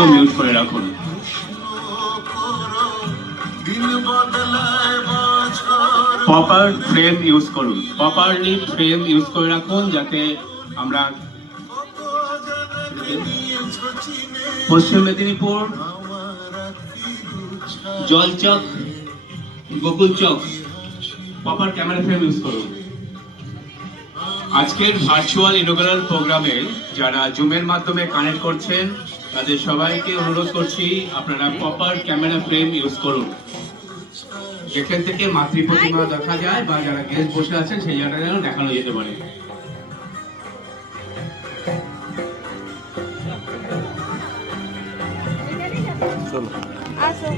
Video mute করে রাখুন। Proper frame use করুন, প্রপারলি ফ্রেম ইউজ করে রাখুন যাতে আমরা পশ্চিম মেদিনীপুর জলচক গোকুল চক প্রপার ক্যামেরা ফ্রেম ইউজ করুন। আজকের ভার্চুয়াল ইনঅগারাল প্রোগ্রামে যারা জুমের মাধ্যমে কানেক্ট করছেন তাদের সবাইকে অনুরোধ করছি আপনারা প্রপার ক্যামেরা ফ্রেম ইউজ করুন। যেখান থেকে মাতৃ প্রতিমা দেখা যায় বা যারা গেস্ট বসে আছেন সেই জায়গাটা যেন দেখানো যেতে পারে। চলো আসো।